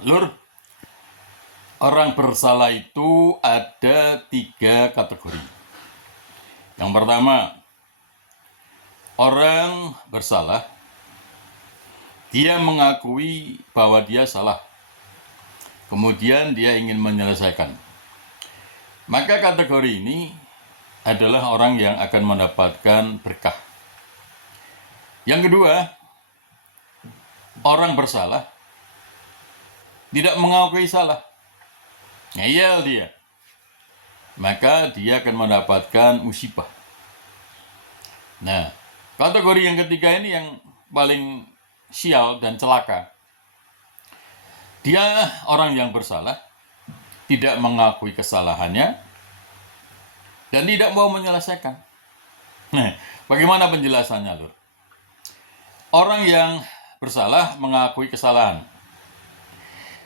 Lur, orang bersalah itu ada 3 kategori. Yang pertama, orang bersalah, dia mengakui bahwa dia salah. Kemudian dia ingin menyelesaikan. Maka kategori ini adalah orang yang akan mendapatkan berkah. Yang kedua, orang bersalah tidak mengakui salah, ngeyel dia, maka dia akan mendapatkan musibah. Nah, kategori yang ketiga ini yang paling sial dan celaka. Dia orang yang bersalah, tidak mengakui kesalahannya, dan tidak mau menyelesaikan. Nah, bagaimana penjelasannya, Lur? Orang yang bersalah mengakui kesalahan.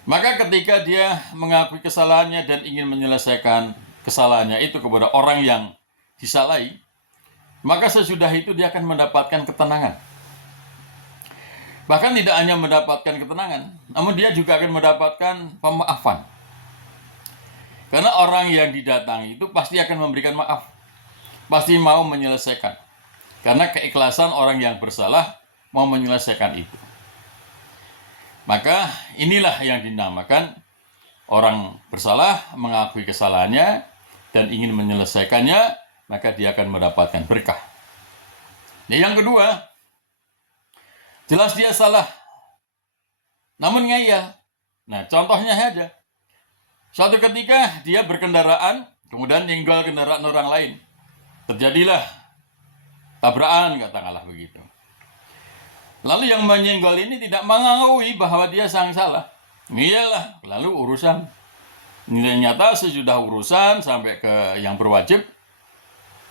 Maka ketika dia mengakui kesalahannya dan ingin menyelesaikan kesalahannya itu kepada orang yang disalahi, maka sesudah itu dia akan mendapatkan ketenangan. Bahkan tidak hanya mendapatkan ketenangan, namun dia juga akan mendapatkan pemaafan. Karena orang yang didatangi itu pasti akan memberikan maaf, pasti mau menyelesaikan. Karena keikhlasan orang yang bersalah mau menyelesaikan itu. Maka inilah yang dinamakan orang bersalah mengakui kesalahannya dan ingin menyelesaikannya, maka dia akan mendapatkan berkah. Nah, yang kedua, jelas dia salah, namun ngeyel. Nah, contohnya saja. Suatu ketika dia berkendaraan, kemudian nyenggol kendaraan orang lain. Terjadilah tabrakan, katakanlah begitu. Lalu yang menyenggol ini tidak mengakui bahwa dia sang salah. Iyalah, lalu urusan. Ternyata sesudah urusan sampai ke yang berwajib,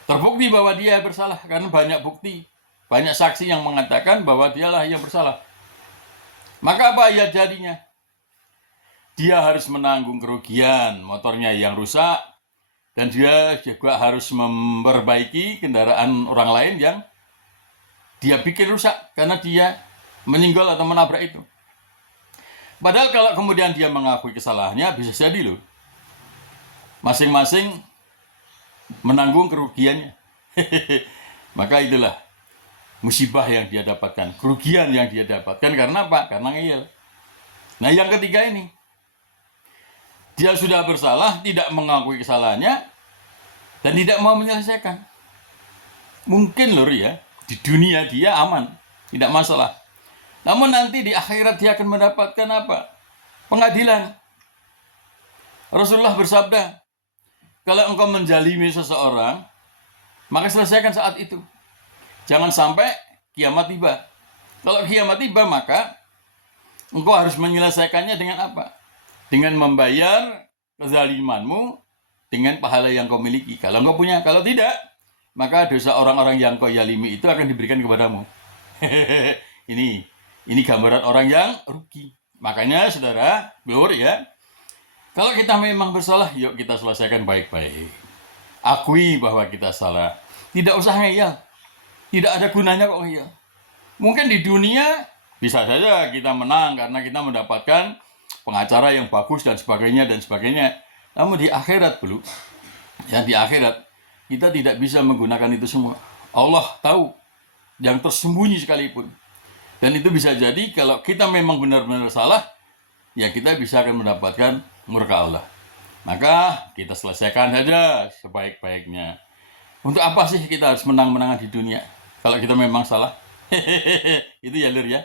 terbukti bahwa dia bersalah. Karena banyak bukti, banyak saksi yang mengatakan bahwa dialah yang bersalah. Maka apa ya jadinya? Dia harus menanggung kerugian motornya yang rusak, dan dia juga harus memperbaiki kendaraan orang lain yang dia bikin rusak karena dia menyenggol atau menabrak itu. Padahal kalau kemudian dia mengakui kesalahannya, bisa jadi loh, masing-masing menanggung kerugiannya. Maka itulah musibah yang dia dapatkan, kerugian yang dia dapatkan. Karena apa? Karena ngeyel. Nah, yang ketiga ini, dia sudah bersalah, tidak mengakui kesalahannya, dan tidak mau menyelesaikan. Mungkin lho ya, di dunia dia aman, tidak masalah. Namun nanti di akhirat dia akan mendapatkan apa? Pengadilan. Rasulullah bersabda, kalau engkau menjalimi seseorang, maka selesaikan saat itu. Jangan sampai kiamat tiba. Kalau kiamat tiba, maka engkau harus menyelesaikannya dengan apa? Dengan membayar kezalimanmu dengan pahala yang kau miliki. Kalau engkau punya, kalau tidak, maka dosa orang-orang yang kau zalimi itu akan diberikan kepadamu. Ini gambaran orang yang rugi. Makanya saudara, Lur ya, kalau kita memang bersalah, yuk kita selesaikan baik-baik. Akui bahwa kita salah. Tidak usah ngeyel. Tidak ada gunanya kok ngeyel. Mungkin di dunia bisa saja kita menang karena kita mendapatkan pengacara yang bagus dan sebagainya dan sebagainya. Namun di akhirat dulu, ya di akhirat kita tidak bisa menggunakan itu semua. Allah tahu yang tersembunyi sekalipun. Dan itu bisa jadi kalau kita memang benar-benar salah, ya kita bisa akan mendapatkan murka Allah. Maka kita selesaikan saja sebaik-baiknya. Untuk apa sih kita harus menang-menangan di dunia kalau kita memang salah? Itu ya Lur ya.